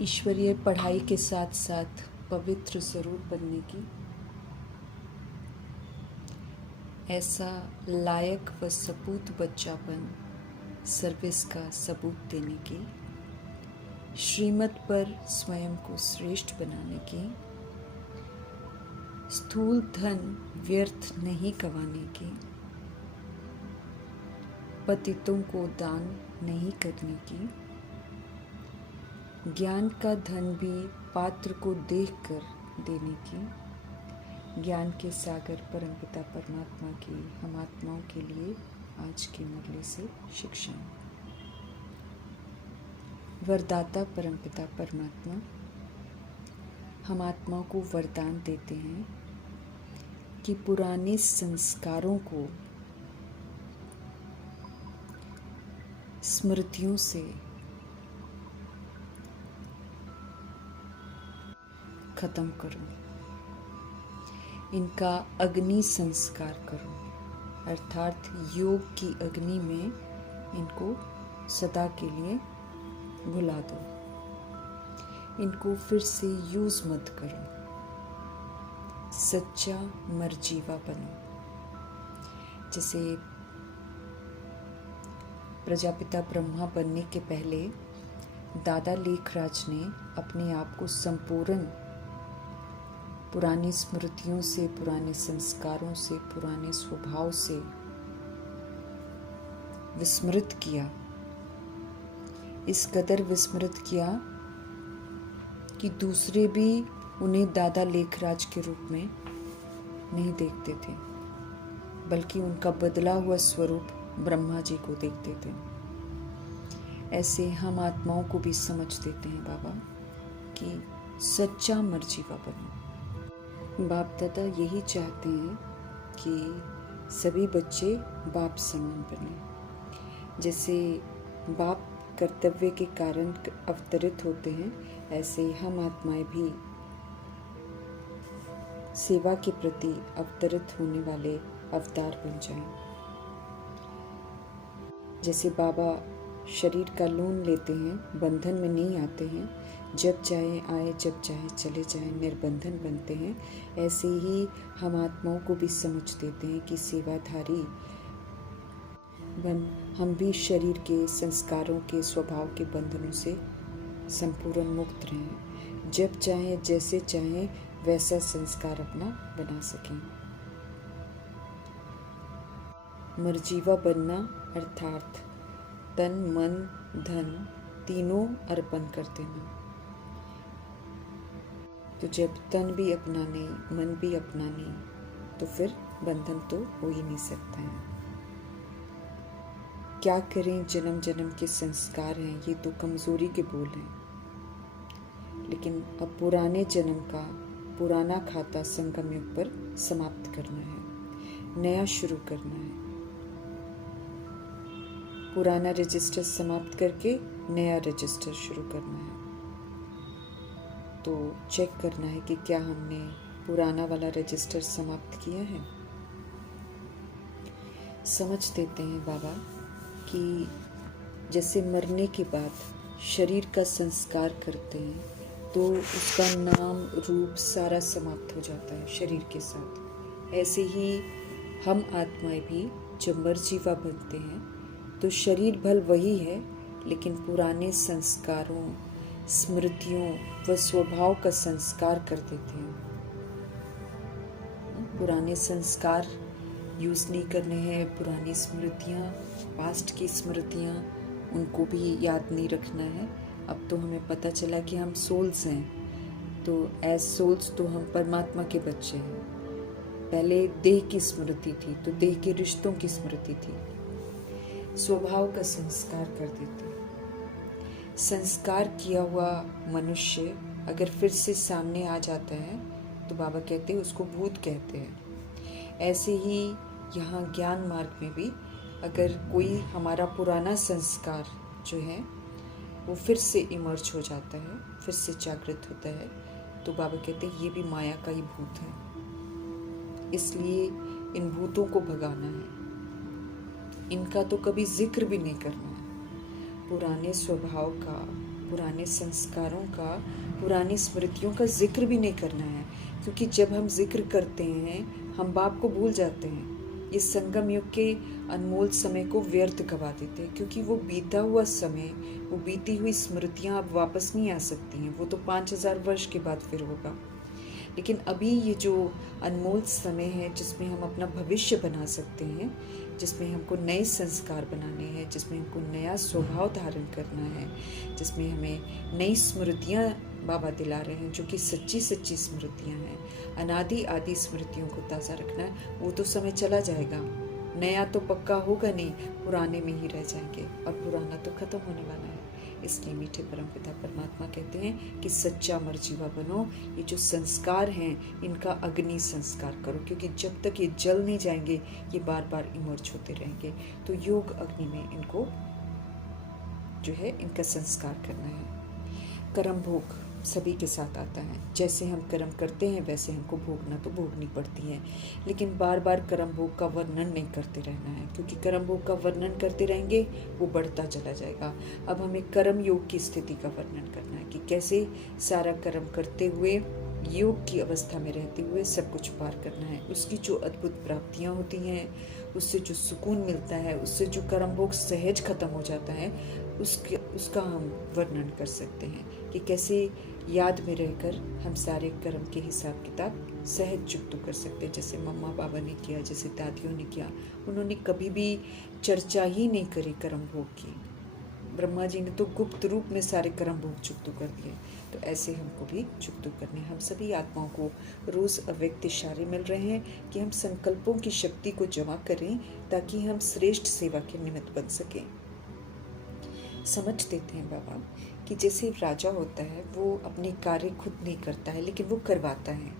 ईश्वरीय पढ़ाई के साथ साथ पवित्र ज़रूर बनने की, ऐसा लायक व सपूत बच्चापन सर्विस का सबूत देने की, श्रीमत पर स्वयं को श्रेष्ठ बनाने की, स्थूल धन व्यर्थ नहीं गंवाने की, पतितों को दान नहीं करने की, ज्ञान का धन भी पात्र को देखकर देने की, ज्ञान के सागर परमपिता परमात्मा की हम आत्माओं के लिए आज की मुरली से शिक्षाएं। वरदाता परमपिता परमात्मा हम आत्माओं को वरदान देते हैं कि पुराने संस्कारों को स्मृतियों से खत्म करो, इनका अग्नि संस्कार करो, अर्थात योग की अग्नि में इनको सदा के लिए भुला दो, इनको फिर से यूज मत करो, सच्चा मरजीवा बनो। जैसे प्रजापिता ब्रह्मा बनने के पहले दादा लेखराज ने अपने आप को संपूर्ण पुरानी स्मृतियों से, पुराने संस्कारों से, पुराने स्वभाव से विस्मृत किया। इस कदर विस्मृत किया कि दूसरे भी उन्हें दादा लेखराज के रूप में नहीं देखते थे, बल्कि उनका बदला हुआ स्वरूप ब्रह्मा जी को देखते थे। ऐसे हम आत्माओं को भी समझ देते हैं बाबा कि सच्चा मरजीवा बनो। बाप दादा यही चाहते हैं कि सभी बच्चे बाप समान बने। जैसे बाप कर्तव्य के कारण अवतरित होते हैं, ऐसे हम आत्माएं भी सेवा के प्रति अवतरित होने वाले अवतार बन जाएं। जैसे बाबा शरीर का लोन लेते हैं, बंधन में नहीं आते हैं, जब चाहे आए जब चाहे चले जाएं, निर्बंधन बनते हैं, ऐसे ही हम आत्माओं को भी समझ देते हैं कि सेवाधारी हम भी शरीर के संस्कारों के स्वभाव के बंधनों से संपूर्ण मुक्त रहें, जब चाहे जैसे चाहे वैसा संस्कार अपना बना सकें। मरजीवा बनना अर्थात तन मन धन तीनों अर्पण कर देना। तो जब तन भी अपना नहीं, मन भी अपना नहीं, तो फिर बंधन तो हो ही नहीं सकता है। क्या करें, जन्म जन्म के संस्कार हैं, ये तो कमजोरी के बोल हैं। लेकिन अब पुराने जन्म का पुराना खाता संगम युग पर समाप्त करना है, नया शुरू करना है। पुराना रजिस्टर समाप्त करके नया रजिस्टर शुरू करना है। तो चेक करना है कि क्या हमने पुराना वाला रजिस्टर समाप्त किया है। समझ देते हैं बाबा कि जैसे मरने के बाद शरीर का संस्कार करते हैं तो उसका नाम रूप सारा समाप्त हो जाता है शरीर के साथ। ऐसे ही हम आत्माएं भी जब मरजीवा बनते हैं तो शरीर भल वही है, लेकिन पुराने संस्कारों, स्मृतियों व स्वभाव का संस्कार कर देते हैं। पुराने संस्कार यूज नहीं करने हैं, पुरानी स्मृतियाँ, पास्ट की स्मृतियाँ, उनको भी याद नहीं रखना है। अब तो हमें पता चला कि हम सोल्स हैं, तो एज सोल्स तो हम परमात्मा के बच्चे हैं। पहले देह की स्मृति थी, तो देह के रिश्तों की स्मृति थी। स्वभाव का संस्कार कर देते हैं। संस्कार किया हुआ मनुष्य अगर फिर से सामने आ जाता है तो बाबा कहते हैं उसको भूत कहते हैं। ऐसे ही यहाँ ज्ञान मार्ग में भी अगर कोई हमारा पुराना संस्कार जो है वो फिर से इमर्ज हो जाता है, फिर से जागृत होता है, तो बाबा कहते हैं ये भी माया का ही भूत है। इसलिए इन भूतों को भगाना है, इनका तो कभी जिक्र भी नहीं करना है। पुराने स्वभाव का, पुराने संस्कारों का, पुरानी स्मृतियों का जिक्र भी नहीं करना है, क्योंकि जब हम जिक्र करते हैं हम बाप को भूल जाते हैं। इस संगम युग के अनमोल समय को व्यर्थ गवा देते हैं, क्योंकि वो बीता हुआ समय, वो बीती हुई स्मृतियां अब वापस नहीं आ सकती हैं। वो तो 5000 वर्ष के बाद फिर होगा। लेकिन अभी ये जो अनमोल समय है जिसमें हम अपना भविष्य बना सकते हैं, जिसमें हमको नए संस्कार बनाने हैं, जिसमें हमको नया स्वभाव धारण करना है, जिसमें हमें नई स्मृतियाँ बाबा दिला रहे हैं जो कि सच्ची सच्ची स्मृतियाँ हैं, अनादि आदि स्मृतियों को ताज़ा रखना है। वो तो समय चला जाएगा, नया तो पक्का होगा नहीं, पुराने में ही रह जाएंगे और पुराना तो खत्म होने वाला है। इसलिए मीठे परमपिता परमात्मा कहते हैं कि सच्चा मरजीवा बनो। ये जो संस्कार हैं इनका अग्नि संस्कार करो, क्योंकि जब तक ये जल नहीं जाएंगे ये बार बार इमर्ज होते रहेंगे। तो योग अग्नि में इनको जो है इनका संस्कार करना है। कर्म भोग सभी के साथ आता है। जैसे हम कर्म करते हैं वैसे हमको भोगना तो भोगनी पड़ती है, लेकिन बार बार कर्म भोग का वर्णन नहीं करते रहना है, क्योंकि कर्म भोग का वर्णन करते रहेंगे वो बढ़ता चला जाएगा। अब हमें कर्म योग की स्थिति का वर्णन करना है कि कैसे सारा कर्म करते हुए, योग की अवस्था में रहते हुए सब कुछ पार करना है। उसकी जो अद्भुत प्राप्तियाँ होती हैं, उससे जो सुकून मिलता है, उससे जो कर्म भोग सहज खत्म हो जाता है, उसका हम वर्णन कर सकते हैं कि कैसे याद में रहकर हम सारे कर्म के हिसाब किताब सहज चुकता कर सकते हैं। जैसे मम्मा पापा ने किया, जैसे दादियों ने किया, उन्होंने कभी भी चर्चा ही नहीं करी कर्म भोग की। ब्रह्मा जी ने तो गुप्त रूप में सारे कर्म भोग चुकता कर दिए। तो ऐसे हमको भी चुकता करने, हम सभी आत्माओं को रोज़ अव्यक्त इशारे मिल रहे हैं कि हम संकल्पों की शक्ति को जमा करें ताकि हम श्रेष्ठ सेवा के निमित्त बन सकें। समझ देते हैं बाबा कि जैसे राजा होता है वो अपने कार्य खुद नहीं करता है, लेकिन वो करवाता है।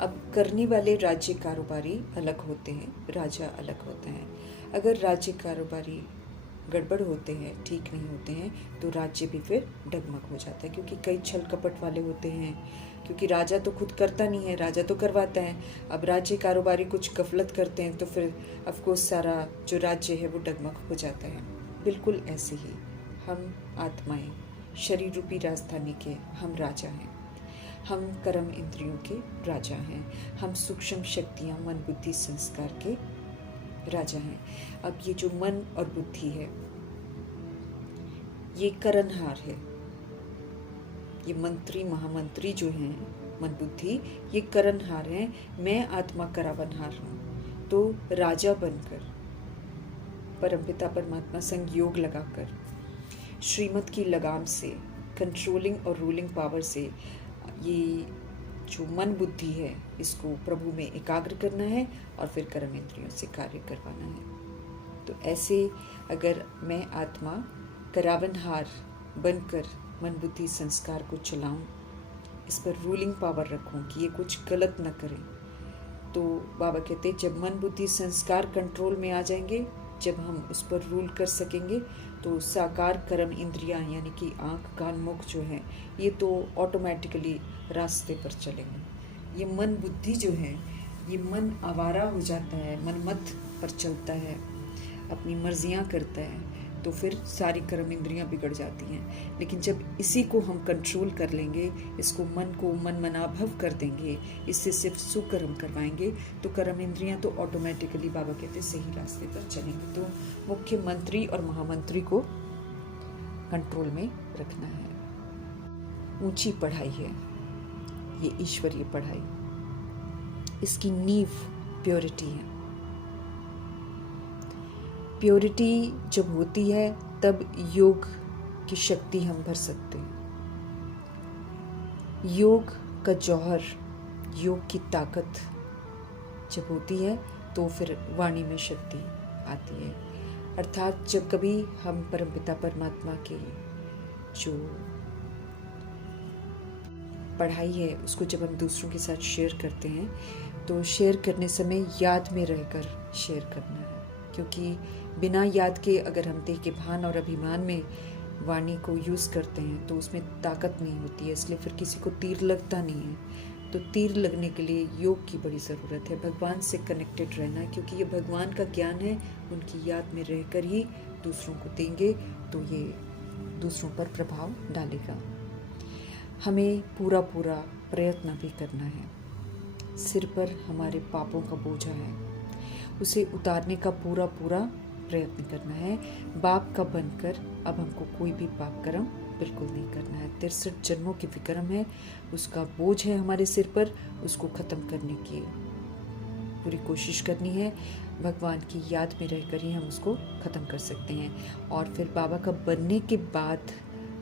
अब करने वाले राज्य कारोबारी अलग होते हैं, राजा अलग होता है। अगर राज्य कारोबारी गड़बड़ होते हैं, ठीक नहीं होते हैं, तो राज्य भी फिर डगमग हो जाता है, क्योंकि कई छल कपट वाले होते हैं। क्योंकि राजा तो खुद करता नहीं है, राजा तो करवाता है। अब राज्य कारोबारी कुछ गफलत करते हैं तो फिर अफकोर्स सारा जो राज्य है वो डगमग हो जाता है। बिल्कुल ऐसे ही हम आत्माएं शरीर रूपी राजधानी के हम राजा हैं। हम कर्म इंद्रियों के राजा हैं। हम सूक्ष्म शक्तियाँ, मन बुद्धि संस्कार के राजा हैं। अब ये जो मन और बुद्धि है ये करणहार है। ये मंत्री महामंत्री जो हैं मन बुद्धि, ये करणहार हैं। मैं आत्मा करावनहार हूँ। तो राजा बनकर परमपिता परमात्मा संग योग लगाकर श्रीमत की लगाम से, कंट्रोलिंग और रूलिंग पावर से ये जो मन बुद्धि है इसको प्रभु में एकाग्र करना है और फिर कर्म इंद्रियों से कार्य करवाना है। तो ऐसे अगर मैं आत्मा करावनहार बनकर मन बुद्धि संस्कार को चलाऊं, इस पर रूलिंग पावर रखूं कि ये कुछ गलत न करें, तो बाबा कहते हैं जब मन बुद्धि संस्कार कंट्रोल में आ जाएंगे, जब हम उस पर रूल कर सकेंगे, तो साकार कर्म इंद्रियां यानी कि आँख कान मुख जो है ये तो ऑटोमेटिकली रास्ते पर चलेंगे। ये मन बुद्धि जो है ये मन आवारा हो जाता है, मनमत पर चलता है, अपनी मर्जियां करता है, तो फिर सारी कर्म इंद्रियां बिगड़ जाती हैं। लेकिन जब इसी को हम कंट्रोल कर लेंगे, इसको मन को मन मनाभव कर देंगे, इससे सिर्फ सुकर्म करवाएंगे, तो कर्म इंद्रियां तो ऑटोमेटिकली बाबा कहते सही रास्ते पर चलेंगे। तो मुख्य मंत्री और महामंत्री को कंट्रोल में रखना है। ऊंची पढ़ाई है ये, ईश्वरीय पढ़ाई, इसकी नींव प्योरिटी है। प्योरिटी जब होती है तब योग की शक्ति हम भर सकते हैं। योग का जौहर, योग की ताकत जब होती है तो फिर वाणी में शक्ति आती है। अर्थात जब कभी हम परमपिता परमात्मा के जो पढ़ाई है उसको जब हम दूसरों के साथ शेयर करते हैं, तो शेयर करने समय याद में रहकर शेयर करना है, क्योंकि बिना याद के अगर हम देह के भान और अभिमान में वाणी को यूज़ करते हैं तो उसमें ताकत नहीं होती है, इसलिए फिर किसी को तीर लगता नहीं है। तो तीर लगने के लिए योग की बड़ी ज़रूरत है, भगवान से कनेक्टेड रहना, क्योंकि ये भगवान का ज्ञान है, उनकी याद में रहकर ही दूसरों को देंगे तो ये दूसरों पर प्रभाव डालेगा। हमें पूरा पूरा प्रयत्न भी करना है। सिर पर हमारे पापों का बोझा है, उसे उतारने का पूरा पूरा प्रयत्न करना है। बाप का बनकर अब हमको कोई भी पाप कर्म बिल्कुल नहीं करना है। 63 जन्मों के विक्रम है, उसका बोझ है हमारे सिर पर, उसको ख़त्म करने की पूरी कोशिश करनी है। भगवान की याद में रहकर ही हम उसको ख़त्म कर सकते हैं। और फिर बाबा का बनने के बाद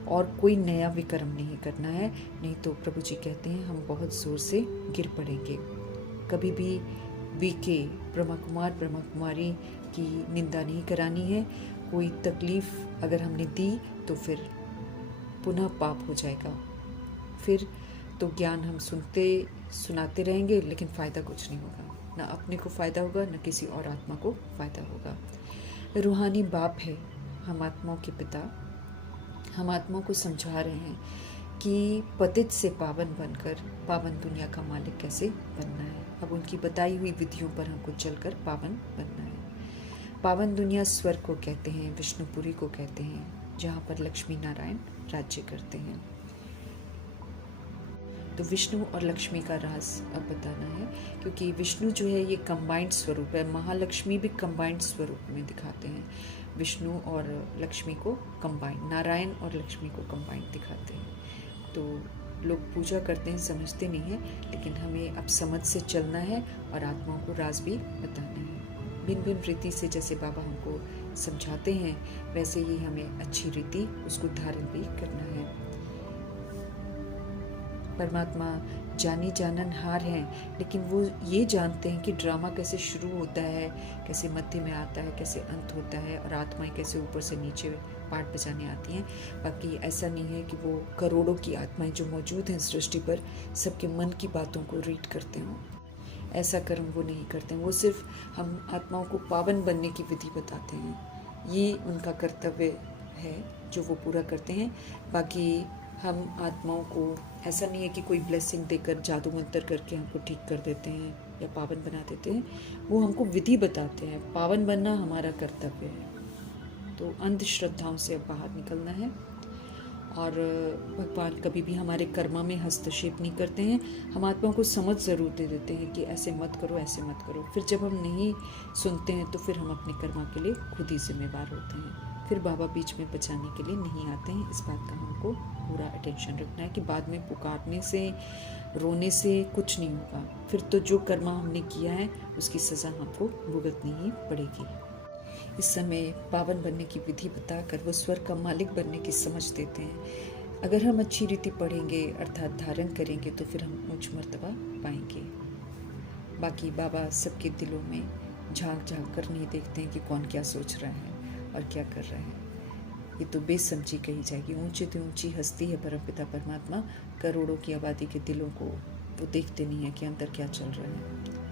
और कोई नया विक्रम नहीं करना है, नहीं तो प्रभु जी कहते हैं हम बहुत ज़ोर से गिर पड़ेंगे। कभी भी बीके ब्रह्मा कुमार ब्रह्मा कुमारी की निंदा नहीं करानी है। कोई तकलीफ़ अगर हमने दी तो फिर पुनः पाप हो जाएगा। फिर तो ज्ञान हम सुनाते रहेंगे, लेकिन फ़ायदा कुछ नहीं होगा। ना अपने को फ़ायदा होगा, ना किसी और आत्मा को फ़ायदा होगा। रूहानी बाप है, हम आत्माओं के पिता। हम आत्माओं को समझा रहे हैं कि पतित से पावन बनकर पावन दुनिया का मालिक कैसे बनना है। अब उनकी बताई हुई विधियों पर हमको चलकर पावन बनना है। पावन दुनिया स्वर्ग को कहते हैं, विष्णुपुरी को कहते हैं, जहाँ पर लक्ष्मी नारायण राज्य करते हैं। तो विष्णु और लक्ष्मी का राज अब बताना है, क्योंकि विष्णु जो है ये कंबाइंड स्वरूप है। महालक्ष्मी भी कंबाइंड स्वरूप में दिखाते हैं। विष्णु और लक्ष्मी को कंबाइंड, नारायण और लक्ष्मी को कंबाइंड दिखाते हैं। तो लोग पूजा करते हैं, समझते नहीं है, लेकिन हमें अब समझ से चलना है और आत्माओं को राज भी बताना है। भिन्न भिन्न रीति से जैसे बाबा हमको समझाते हैं, वैसे ही हमें अच्छी रीति उसको धारण भी करना है। परमात्मा जानी जाननहार हैं, लेकिन वो ये जानते हैं कि ड्रामा कैसे शुरू होता है, कैसे मध्य में आता है, कैसे अंत होता है, और आत्माएं कैसे ऊपर से नीचे पाठ बजाने आती हैं। बाकी ऐसा नहीं है कि वो करोड़ों की आत्माएं जो मौजूद हैं सृष्टि पर सबके मन की बातों को रीड करते हों। ऐसा कर्म वो नहीं करते हैं। वो सिर्फ हम आत्माओं को पावन बनने की विधि बताते हैं। ये उनका कर्तव्य है जो वो पूरा करते हैं। बाकी हम आत्माओं को ऐसा नहीं है कि कोई ब्लेसिंग देकर जादू मंत्र करके हमको ठीक कर देते हैं या पावन बना देते हैं। वो हमको विधि बताते हैं। पावन बनना हमारा कर्तव्य है। तो अंधश्रद्धाओं से अब बाहर निकलना है। और भगवान कभी भी हमारे कर्मा में हस्तक्षेप नहीं करते हैं। हम आत्माओं को समझ ज़रूर दे देते हैं कि ऐसे मत करो, ऐसे मत करो। फिर जब हम नहीं सुनते हैं तो फिर हम अपने कर्मा के लिए खुद ही जिम्मेवार होते हैं। फिर बाबा बीच में बचाने के लिए नहीं आते हैं। इस बात का हमको पूरा अटेंशन रखना है कि बाद में पुकारने से, रोने से कुछ नहीं होगा। फिर तो जो कर्मा हमने किया है उसकी सज़ा हमको भुगतनी ही पड़ेगी। इस समय पावन बनने की विधि बताकर वो स्वर्ग का मालिक बनने की समझ देते हैं। अगर हम अच्छी रीति पढ़ेंगे अर्थात धारण करेंगे तो फिर हम उच्च मर्तबा पाएंगे। बाकी बाबा सबके दिलों में झांक झांक कर नहीं देखते हैं कि कौन क्या सोच रहा है और क्या कर रहे हैं। ये तो बेसमझी कही जाएगी। ऊंची तो ऊंची हस्ती है परमपिता परमात्मा, करोड़ों की आबादी के दिलों को वो देखते नहीं है कि अंदर क्या चल रहा है।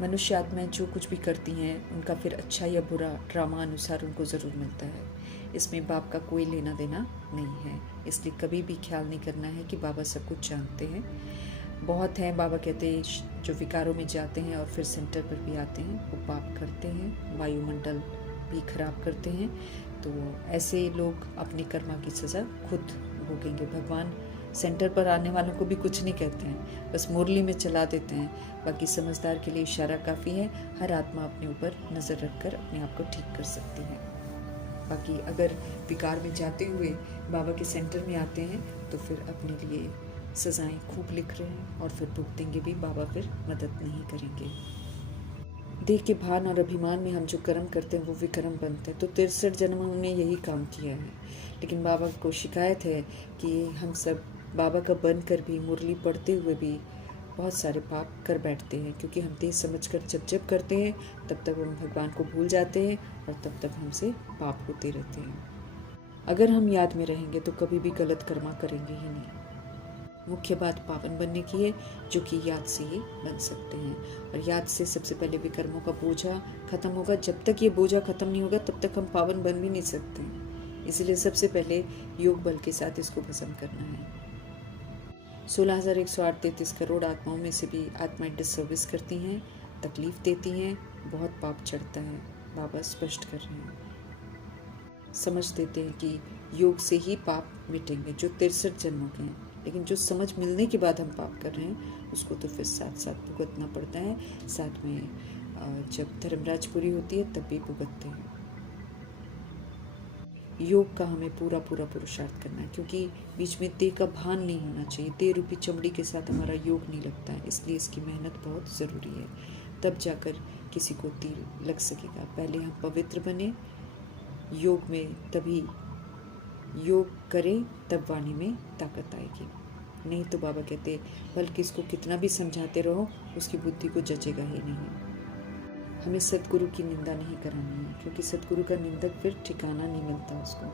मनुष्य आत्माएं जो कुछ भी करती हैं उनका फिर अच्छा या बुरा ड्रामा अनुसार उनको ज़रूर मिलता है। इसमें बाप का कोई लेना देना नहीं है। इसलिए कभी भी ख्याल नहीं करना है कि बाबा सब कुछ जानते हैं। बहुत हैं बाबा कहते हैं जो विकारों में जाते हैं और फिर सेंटर पर भी आते हैं, वो पाप करते हैं, वायुमंडल भी खराब करते हैं। तो ऐसे लोग अपने कर्मा की सज़ा खुद भोगेंगे। भगवान सेंटर पर आने वालों को भी कुछ नहीं कहते हैं, बस मुरली में चला देते हैं। बाकी समझदार के लिए इशारा काफ़ी है। हर आत्मा अपने ऊपर नज़र रखकर अपने आप को ठीक कर सकती है। बाकी अगर विकार में जाते हुए बाबा के सेंटर में आते हैं तो फिर अपने लिए सज़ाएं खूब लिख रहे हैं और फिर भुगतेंगे भी। बाबा फिर मदद नहीं करेंगे। देह के भान और अभिमान में हम जो कर्म करते हैं वो विक्रम बनता है। तो 63 जन्म हमने यही काम किया है, लेकिन बाबा को शिकायत है कि हम सब बाबा का बन कर भी, मुरली पढ़ते हुए भी बहुत सारे पाप कर बैठते हैं, क्योंकि हम देह समझकर जब करते हैं तब तक हम भगवान को भूल जाते हैं और तब तक हमसे पाप होते रहते हैं। अगर हम याद में रहेंगे तो कभी भी गलत कर्मा करेंगे ही नहीं। मुख्य बात पावन बनने की है, जो कि याद से ही बन सकते हैं। और याद से सबसे पहले विकर्मों का बोझा खत्म होगा। जब तक ये बोझा खत्म नहीं होगा तब तक हम पावन बन भी नहीं सकते। इसलिए सबसे पहले योग बल के साथ इसको भस्म करना है। 16,133 करोड़ आत्माओं में से भी आत्माएं डिसर्विस करती हैं, तकलीफ देती हैं, बहुत पाप चढ़ता है। बाबा स्पष्ट कर रहे हैं। समझ देते हैं कि योग से ही पाप मिटेंगे जो 63 जन्मों के हैं, लेकिन जो समझ मिलने के बाद हम पाप कर रहे हैं उसको तो फिर साथ साथ भुगतना पड़ता है। साथ में जब धर्मराजपुरी होती है तब भी भुगतते हैं। योग का हमें पूरा पूरा पुरुषार्थ करना है, क्योंकि बीच में देह का भान नहीं होना चाहिए। देह रूपी चमड़ी के साथ हमारा योग नहीं लगता है, इसलिए इसकी मेहनत बहुत ज़रूरी है, तब जाकर किसी को तीर लग सकेगा। पहले हम पवित्र बने योग में, तभी योग करें तब वाणी में ताकत आएगी। नहीं तो बाबा कहते बल्कि इसको कितना भी समझाते रहो उसकी बुद्धि को जचेगा ही नहीं। हमें सदगुरु की निंदा नहीं करानी है, क्योंकि सदगुरु का निंदक फिर ठिकाना नहीं मिलता उसको,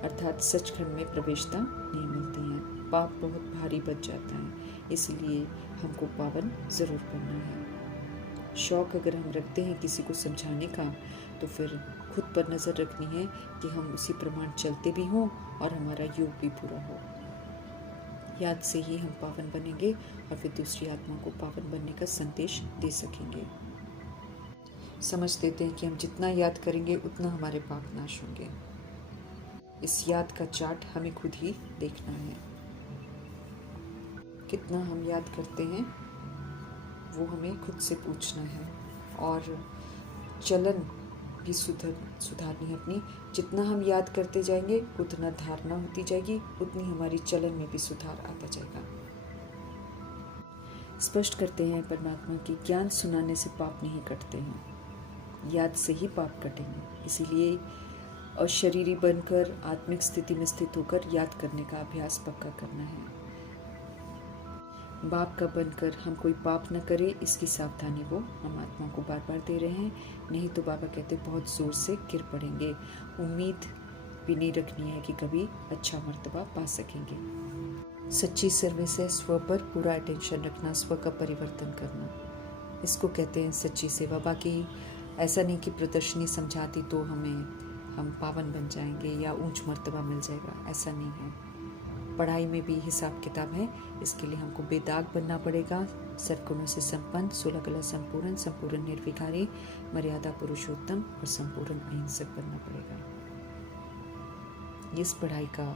अर्थात सचखंड में प्रवेशता नहीं मिलती है। पाप बहुत भारी बच जाता है, इसलिए हमको पावन ज़रूर करना है। शौक अगर हम रखते हैं किसी को समझाने का, तो फिर खुद पर नज़र रखनी है कि हम उसी प्रमाण चलते भी हों और हमारा योग भी पूरा हो। याद से ही हम पावन बनेंगे और फिर दूसरी आत्मा को पावन बनने का संदेश दे सकेंगे। समझ देते हैं कि हम जितना याद करेंगे उतना हमारे पाप नाश होंगे। इस याद का चार्ट हमें खुद ही देखना है। कितना हम याद करते हैं वो हमें खुद से पूछना है, और चलन भी सुधारनी है अपनी। जितना हम याद करते जाएंगे उतना धारणा होती जाएगी, उतनी हमारी चलन में भी सुधार आता जाएगा। स्पष्ट करते हैं परमात्मा की ज्ञान सुनाने से पाप नहीं कटते हैं, याद से ही पाप कटेंगे। इसीलिए अशरीरी बनकर आत्मिक स्थिति में स्थित होकर याद करने का अभ्यास पक्का करना है। बाप का बनकर हम कोई पाप न करे, इसकी सावधानी वो हम आत्मा को बार बार दे रहे हैं। नहीं तो बाबा कहते बहुत ज़ोर से गिर पड़ेंगे। उम्मीद भी नहीं रखनी है कि कभी अच्छा मर्तबा पा सकेंगे। सच्ची सर्विस है स्व पर पूरा अटेंशन रखना, स्व का परिवर्तन करना, इसको कहते हैं सच्ची सेवा। बाकी ऐसा नहीं कि प्रदर्शनी समझाती तो हम पावन बन जाएंगे या ऊंच मर्तबा मिल जाएगा, ऐसा नहीं है। पढ़ाई में भी हिसाब किताब है, इसके लिए हमको बेदाग बनना पड़ेगा। सद्गुणों से संपन्न, 16 कला संपूर्ण, संपूर्ण निर्विकारी, मर्यादा पुरुषोत्तम और संपूर्ण अहिंसक बनना पड़ेगा। इस पढ़ाई का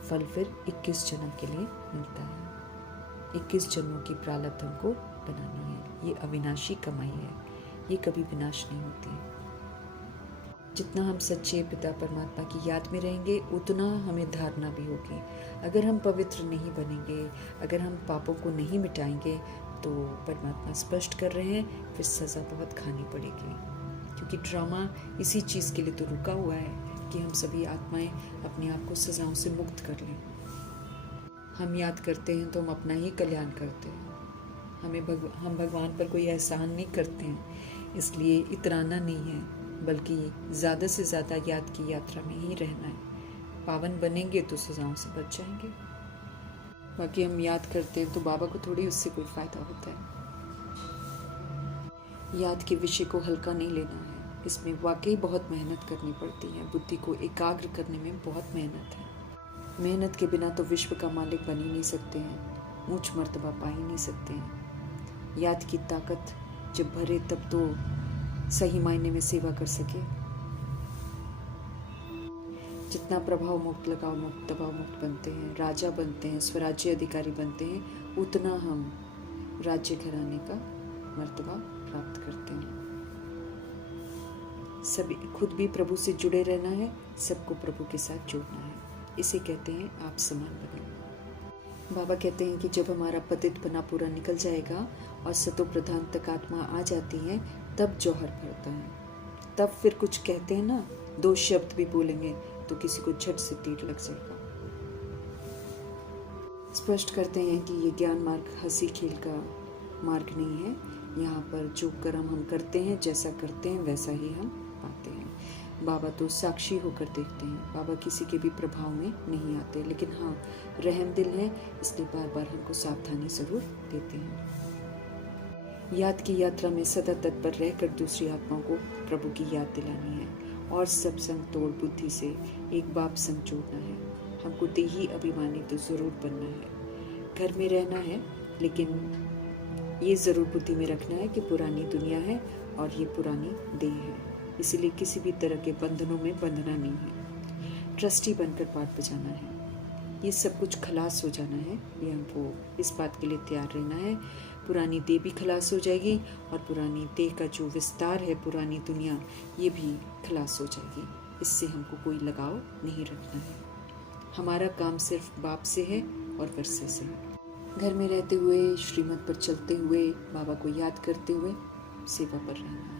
फल फिर 21 जन्म के लिए मिलता है। 21 जन्मों की प्रारब्ध हमको बनानी है। ये अविनाशी कमाई है, ये कभी विनाश नहीं होती है। जितना हम सच्चे पिता परमात्मा की याद में रहेंगे उतना हमें धारणा भी होगी। अगर हम पवित्र नहीं बनेंगे, अगर हम पापों को नहीं मिटाएंगे, तो परमात्मा स्पष्ट कर रहे हैं फिर सज़ा बहुत खानी पड़ेगी। क्योंकि ड्रामा इसी चीज़ के लिए तो रुका हुआ है कि हम सभी आत्माएं अपने आप को सज़ाओं से मुक्त कर लें। हम याद करते हैं तो हम अपना ही कल्याण करते हैं। हम भगवान पर कोई एहसान नहीं करते हैं, इसलिए इतराना नहीं है, बल्कि ज़्यादा से ज़्यादा याद की यात्रा में ही रहना है। पावन बनेंगे तो सज़ाओं से बच जाएंगे। बाकी हम याद करते हैं तो बाबा को थोड़ी उससे कोई फ़ायदा होता है। याद के विषय को हल्का नहीं लेना है, इसमें वाकई बहुत मेहनत करनी पड़ती है। बुद्धि को एकाग्र करने में बहुत मेहनत है। मेहनत के बिना तो विश्व का मालिक बन ही नहीं सकते हैं, ऊंच मर्तबा पा ही नहीं सकते हैं। याद की ताकत जब भरे तब तो सही मायने में सेवा कर सके। जितना प्रभाव मुक्त लगाव मुक्त दबाव मुक्त बनते हैं, राजा बनते हैं, स्वराज्य अधिकारी बनते हैं, उतना हम राज्य घराने का मर्तबा प्राप्त करते हैं। सभी खुद भी प्रभु से जुड़े रहना है, सबको प्रभु के साथ जोड़ना है। इसे कहते हैं आप समान बने। बाबा कहते हैं कि जब हमारा पतित बना पूरा निकल जाएगा और सतो प्रधान तक आत्मा आ जाती है, तब जौहर भरता है। तब फिर कुछ कहते हैं ना, 2 शब्द भी बोलेंगे तो किसी को झट से तीर लग जाएगा। स्पष्ट करते हैं कि ये ज्ञान मार्ग हंसी खेल का मार्ग नहीं है। यहाँ पर जो कर्म हम करते हैं, जैसा करते हैं वैसा ही हम पाते हैं। बाबा तो साक्षी होकर देखते हैं। बाबा किसी के भी प्रभाव में नहीं आते, लेकिन हाँ रहम दिल है, इसलिए बार बार हमको सावधानी जरूर देते हैं। याद की यात्रा में सदा तत्पर रहकर दूसरी आत्माओं को प्रभु की याद दिलानी है, और सब संग तोड़ बुद्धि से एक बाप संग जोड़ना है। हमको देही अभिमानी तो जरूर बनना है। घर में रहना है, लेकिन ये जरूर बुद्धि में रखना है कि पुरानी दुनिया है और ये पुरानी देह है। इसीलिए किसी भी तरह के बंधनों में बंधना नहीं है। ट्रस्टी बनकर पाठ बजाना है, ये सब कुछ खलास हो जाना है। ये हमको इस बात के लिए तैयार रहना है। पुरानी देह भी खलास हो जाएगी और पुरानी देह का जो विस्तार है, पुरानी दुनिया, ये भी खलास हो जाएगी। इससे हमको कोई लगाव नहीं रखना है। हमारा काम सिर्फ बाप से है और वर्षे से है। घर में रहते हुए, श्रीमत पर चलते हुए, बाबा को याद करते हुए सेवा पर रहना है।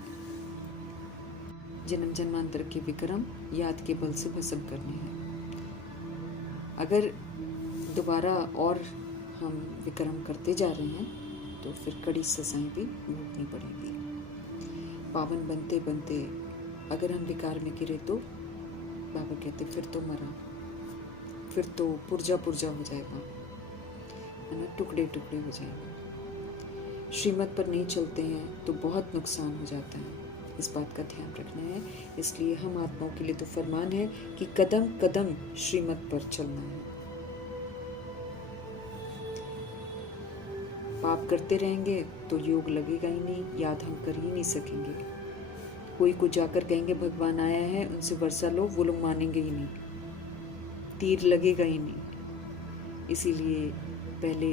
जन्म जन्मांतर के विक्रम याद के बल से भस्म करने हैं। अगर दोबारा और हम विक्रम करते जा रहे हैं तो फिर कड़ी सजाएं भी भोगनी पड़ेगी। पावन बनते बनते अगर हम विकार में गिरे तो बाबा कहते फिर तो मरा, फिर तो पुर्जा पुर्जा हो जाएगा, है ना, टुकड़े टुकड़े हो जाएंगे। श्रीमत पर नहीं चलते हैं तो बहुत नुकसान हो जाता है। इस बात का ध्यान रखना है। इसलिए हम आत्माओं के लिए तो फरमान है कि कदम कदम श्रीमत पर चलना है। पाप करते रहेंगे तो योग लगेगा ही नहीं, याद हम कर ही नहीं सकेंगे। कोई को जाकर कहेंगे भगवान आया है, उनसे वर्षा लो, वो लोग मानेंगे ही नहीं, तीर लगेगा ही नहीं। इसीलिए पहले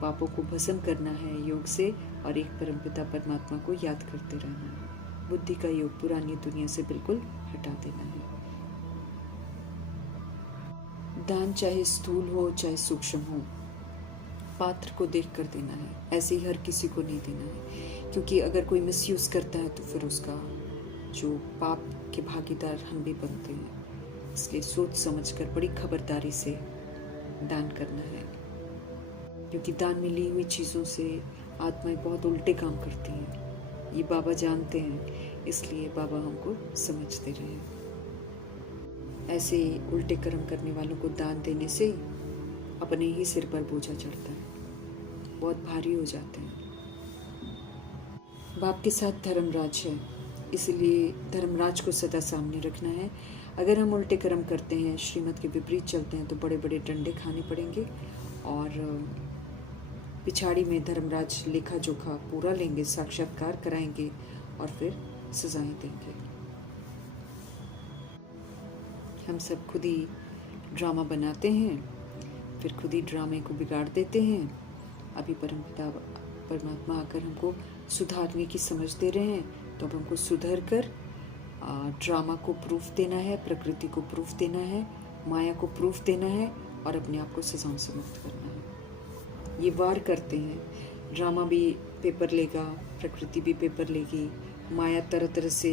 पापों को भस्म करना है योग से और एक परमपिता परमात्मा को याद करते रहना है। बुद्धि का योग पुरानी दुनिया से बिल्कुल हटा देना है। दान चाहे स्थूल हो चाहे सूक्ष्म हो, पात्र को देख कर देना है। ऐसे ही हर किसी को नहीं देना है, क्योंकि अगर कोई मिसयूज करता है तो फिर उसका जो पाप के भागीदार हम भी बनते हैं। इसलिए सोच समझकर बड़ी खबरदारी से दान करना है, क्योंकि दान में ली हुई चीज़ों से आत्माएं बहुत उल्टे काम करती हैं। ये बाबा जानते हैं, इसलिए बाबा हमको समझते रहे। ऐसे उल्टे कर्म करने वालों को दान देने से अपने ही सिर पर बोझा चढ़ता है, बहुत भारी हो जाते हैं। बाप के साथ धर्मराज है, इसलिए धर्मराज को सदा सामने रखना है। अगर हम उल्टे कर्म करते हैं, श्रीमत के विपरीत चलते हैं, तो बड़े बड़े डंडे खाने पड़ेंगे और पिछाड़ी में धर्मराज लेखा जोखा पूरा लेंगे, साक्षात्कार कराएंगे और फिर सजाएं देंगे। हम सब खुद ही ड्रामा बनाते हैं, फिर खुद ही ड्रामे को बिगाड़ देते हैं। अभी परमपिता परमात्मा आकर हमको सुधारने की समझ दे रहे हैं, तो अब हमको सुधर कर ड्रामा को प्रूफ देना है, प्रकृति को प्रूफ देना है, माया को प्रूफ देना है और अपने आप को सजाओं से मुक्त करना है। ये वार करते हैं, ड्रामा भी पेपर लेगा, प्रकृति भी पेपर लेगी, माया तरह तरह से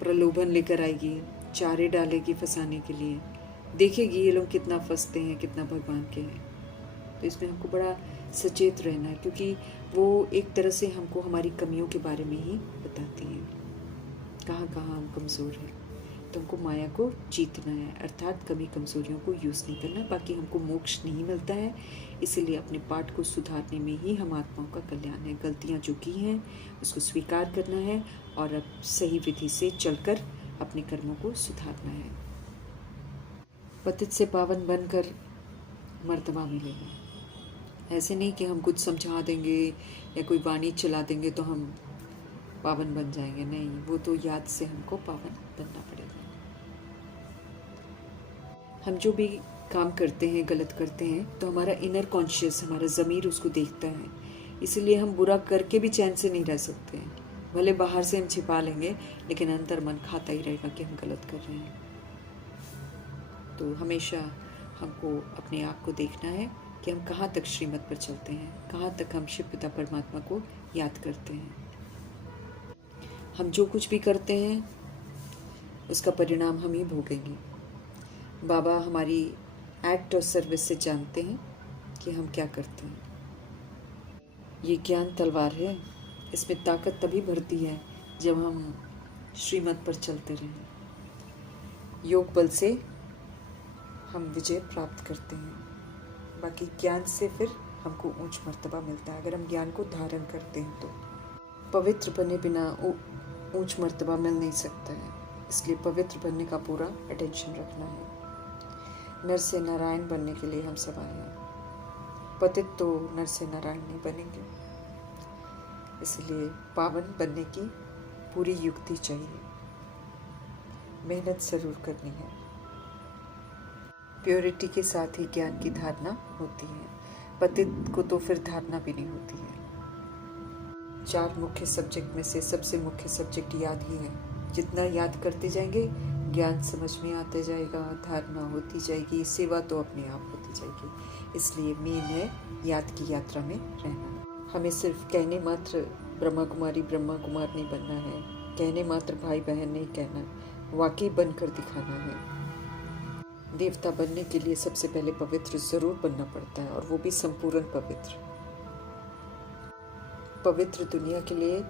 प्रलोभन लेकर आएगी, चारे डालेगी फंसाने के लिए। देखेगी ये लोग कितना फंसते हैं, कितना भगवान के हैं। तो इसमें हमको बड़ा सचेत रहना है, क्योंकि वो एक तरह से हमको हमारी कमियों के बारे में ही बताती हैं, कहाँ कहाँ हम कमज़ोर हैं। तो हमको माया को जीतना है, अर्थात कमी कमज़ोरियों को यूज़ नहीं करना। बाकी हमको मोक्ष नहीं मिलता है, इसीलिए अपने पाठ को सुधारने में ही हम आत्माओं का कल्याण है। गलतियाँ जो की हैं उसको स्वीकार करना है और अब सही विधि से चलकर अपने कर्मों को सुधारना है। पतित से पावन बनकर मर्तबा मिलेगा। ऐसे नहीं कि हम कुछ समझा देंगे या कोई वाणी चला देंगे तो हम पावन बन जाएंगे, नहीं, वो तो याद से हमको पावन बनना पड़ेगा। हम जो भी काम करते हैं, गलत करते हैं, तो हमारा इनर कॉन्शियस, हमारा ज़मीर उसको देखता है। इसलिए हम बुरा करके भी चैन से नहीं रह सकते हैं। भले बाहर से हम छिपा लेंगे, लेकिन अंदर मन खाता ही रहेगा कि हम गलत कर रहे हैं। तो हमेशा हमको अपने आप को देखना है कि हम कहाँ तक श्रीमत पर चलते हैं, कहाँ तक हम शिव पिता परमात्मा को याद करते हैं। हम जो कुछ भी करते हैं उसका परिणाम हम ही भोगेंगे। बाबा हमारी एक्ट और सर्विस से जानते हैं कि हम क्या करते हैं। ये ज्ञान तलवार है, इसमें ताकत तभी भरती है जब हम श्रीमत पर चलते रहें। योग बल से हम विजय प्राप्त करते हैं, बाकी ज्ञान से फिर हमको ऊंच मर्तबा मिलता है, अगर हम ज्ञान को धारण करते हैं तो। पवित्र बने बिना ऊंच मर्तबा मिल नहीं सकता है, इसलिए पवित्र बनने का पूरा अटेंशन रखना है। नर से नारायण बनने के लिए हम सब आए हैं, पतित तो नर से नारायण नहीं बनेंगे, इसलिए पावन बनने की पूरी युक्ति चाहिए। मेहनत ज़रूर करनी है। प्योरिटी के साथ ही ज्ञान की धारणा होती है, पतित को तो फिर धारणा भी नहीं होती है। 4 मुख्य सब्जेक्ट में से सबसे मुख्य सब्जेक्ट याद ही है। जितना याद करते जाएंगे ज्ञान समझ में आते जाएगा, धारणा होती जाएगी, सेवा तो अपने आप होती जाएगी। इसलिए मेन है याद की यात्रा में रहना। हमें सिर्फ कहने मात्र ब्रह्मा कुमारी ब्रह्मा कुमार नहीं बनना है, कहने मात्र भाई बहन नहीं कहना, वाकई बनकर दिखाना है। देवता बनने के लिए सबसे पहले पवित्र जरूर बनना पड़ता है, और वो भी संपूर्ण पवित्र। पवित्र दुनिया के लिए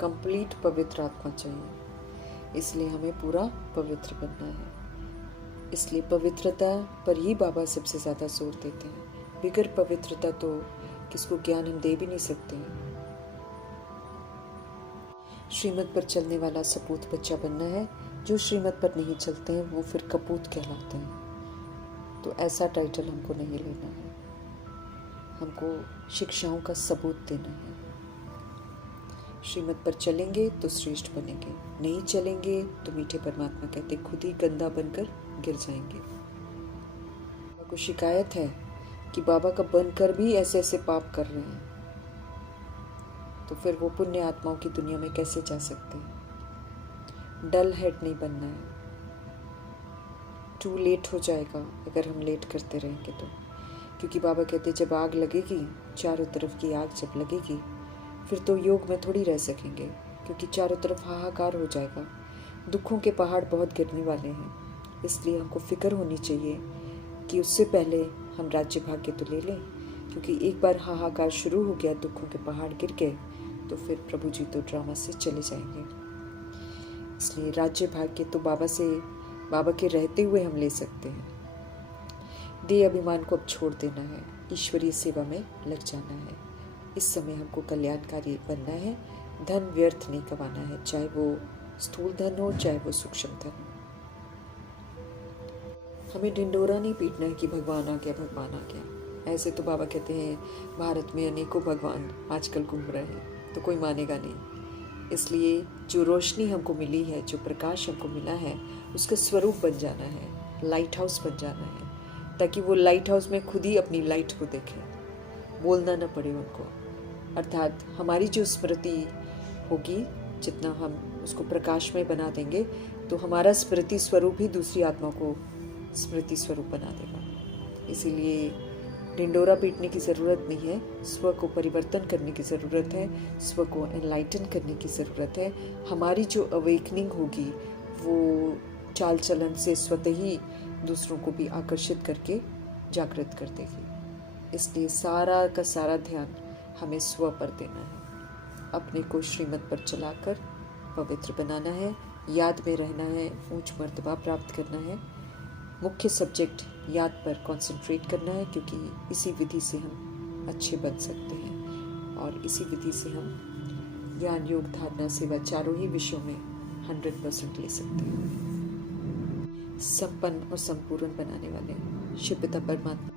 कंप्लीट पवित्र आत्मा चाहिए, इसलिए हमें पूरा पवित्र बनना है। इसलिए पवित्रता पर ही बाबा सबसे ज़्यादा जोर देते हैं। बिगर पवित्रता तो किसको ज्ञान हम दे भी नहीं सकते हैं। श्रीमत पर चलने वाला सपूत बच्चा बनना है। जो श्रीमत पर नहीं चलते हैं वो फिर कपूत कहलाते हैं। तो ऐसा टाइटल हमको नहीं लेना है, हमको शिक्षाओं का सबूत देना है। श्रीमत पर चलेंगे तो श्रेष्ठ बनेंगे, नहीं चलेंगे तो मीठे परमात्मा कहते खुद ही गंदा बनकर गिर जाएंगे। बाबा को शिकायत है कि बाबा का बनकर भी ऐसे ऐसे पाप कर रहे हैं, तो फिर वो पुण्य आत्माओं की दुनिया में कैसे जा सकते हैं। डल हेड नहीं बनना है। टू लेट हो जाएगा अगर हम लेट करते रहेंगे तो, क्योंकि बाबा कहते जब आग लगेगी, चारों तरफ की आग जब लगेगी, फिर तो योग में थोड़ी रह सकेंगे, क्योंकि चारों तरफ हाहाकार हो जाएगा। दुखों के पहाड़ बहुत गिरने वाले हैं। इसलिए हमको फिक्र होनी चाहिए कि उससे पहले हम राज्य भाग्य तो ले लें, क्योंकि एक बार हाहाकार शुरू हो गया, दुखों के पहाड़ गिर गए, तो फिर प्रभु जी तो ड्रामा से चले जाएंगे। इसलिए राज्य भाग्य तो बाबा के रहते हुए हम ले सकते हैं। देह अभिमान को अब छोड़ देना है, ईश्वरीय सेवा में लग जाना है। इस समय हमको कल्याणकारी बनना है। धन व्यर्थ नहीं कमाना है, चाहे वो स्थूल धन हो चाहे वो सूक्ष्म धन हो। हमें ढिंडोरा नहीं पीटना है कि भगवान आ गया भगवान आ गया। ऐसे तो बाबा कहते हैं भारत में अनेकों भगवान आजकल घूम रहे हैं, तो कोई मानेगा नहीं। इसलिए जो रोशनी हमको मिली है, जो प्रकाश हमको मिला है, उसका स्वरूप बन जाना है, लाइट हाउस बन जाना है, ताकि वो लाइट हाउस में खुद ही अपनी लाइट को देखें, बोलना ना पड़े उनको। अर्थात हमारी जो स्मृति होगी, जितना हम उसको प्रकाशमय बना देंगे, तो हमारा स्मृति स्वरूप ही दूसरी आत्मा को स्मृति स्वरूप बना देगा। इसीलिए ढिंडोरा पीटने की ज़रूरत नहीं है, स्व को परिवर्तन करने की ज़रूरत है, स्व को एनलाइटन करने की ज़रूरत है। हमारी जो अवेकनिंग होगी वो चाल चलन से स्वतः ही दूसरों को भी आकर्षित करके जागृत कर देगी। इसलिए सारा का सारा ध्यान हमें स्व पर देना है, अपने को श्रीमत पर चलाकर पवित्र बनाना है, याद में रहना है, ऊंच मर्तबा प्राप्त करना है। मुख्य सब्जेक्ट याद पर कंसंट्रेट करना है, क्योंकि इसी विधि से हम अच्छे बन सकते हैं, और इसी विधि से हम ज्ञान योग धारणा सेवा चारों ही विषयों में 100% ले सकते हैं। संपन्न और संपूर्ण बनाने वाले शिव पिता परमात्मा